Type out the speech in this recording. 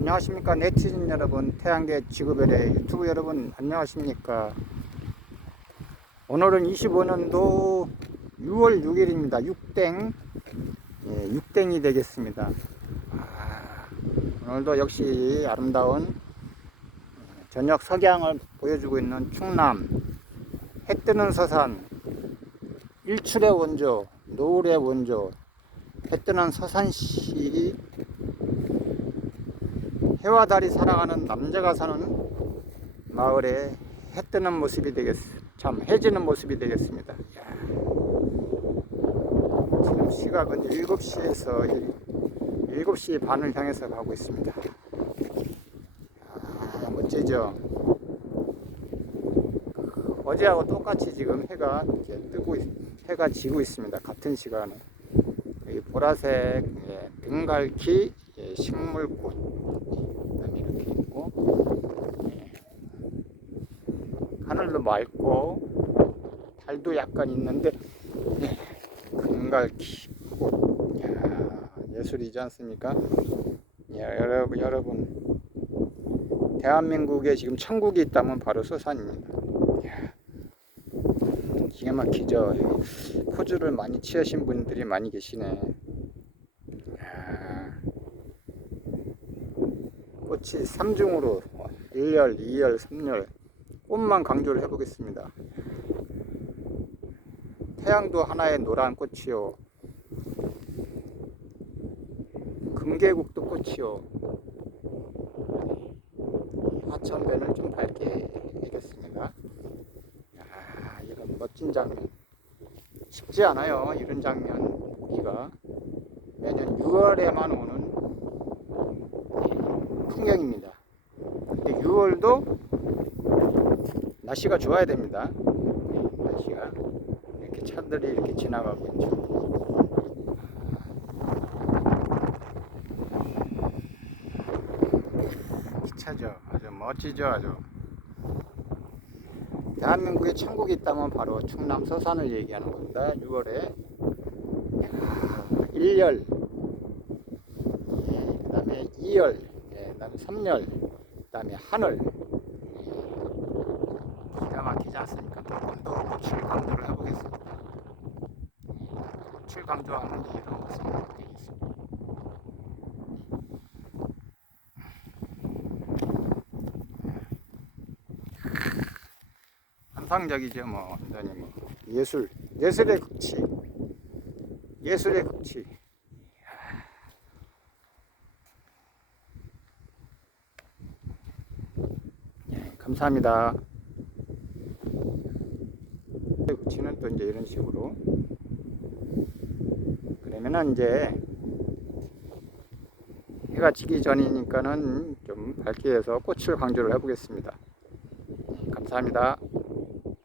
안녕하십니까 네티즌 여러분 태양계 지구별의 유튜브 여러분 안녕하십니까? 오늘은 25년도 6월 6일입니다. 육땡. 예, 육땡이 되겠습니다. 아, 오늘도 역시 아름다운 저녁 석양을 보여주고 있는 충남 해 뜨는 서산 일출의 원조 노을의 원조 해 뜨는 서산시 해와 달이 사랑하는 남자가 사는 마을에 해 뜨는 모습이 되겠, 참 해지는 모습이 되겠습니다. 이야. 지금 시각은 7시에서 7시 반을 향해서 가고 있습니다. 아, 멋지죠? 어제하고 똑같이 지금 해가 뜨고 있- 해가 지고 있습니다. 같은 시간에 이 보라색 예, 등갈키 예, 식물꽃 그다음에 이렇게 있고 예. 하늘도 맑고 달도 약간 있는데 예, 등갈키 꽃 이야, 예술이지 않습니까? 예, 여러분 여러분 대한민국에 지금 천국이 있다면 바로 서산입니다. 기가 막히죠. 포즈를 많이 취하신 분들이 많이 계시네. 이야, 꽃이 3중으로 1열, 2열, 3열 꽃만 강조를 해보겠습니다. 태양도 하나의 노란 꽃이요. 금계국도 꽃이요. 하천변을 좀 밝게 해겠습니다. 아, 이런 멋진 장면. 쉽지 않아요. 이런 장면 보기가. 매년 6월에만 오는 풍경입니다. 근데 6월도 날씨가 좋아야 됩니다. 네, 날씨가 이렇게 차들이 이렇게 지나가고 있죠. 기차죠. 아주 멋지죠, 아주. 대한민국에 천국이 있다면 바로 충남 서산을 얘기하는 겁니다. 6월에 1열, 예, 그 다음에 2열, 예, 그 다음에 3열, 그 다음에 하늘. 예, 기가 막히지 않습니까? 조금 더 꽃을 강조를 해보겠습니다. 이런 모습을 보이겠습니다. 환상적이죠, 뭐, 완전히 뭐. 예술, 예술의 극치. 예술의 극치. 예, 감사합니다. 극치는 또 이제 이런 식으로. 그러면은 이제 해가 지기 전이니까는 좀 밝게 해서 꽃을 강조를 해보겠습니다. 감사합니다.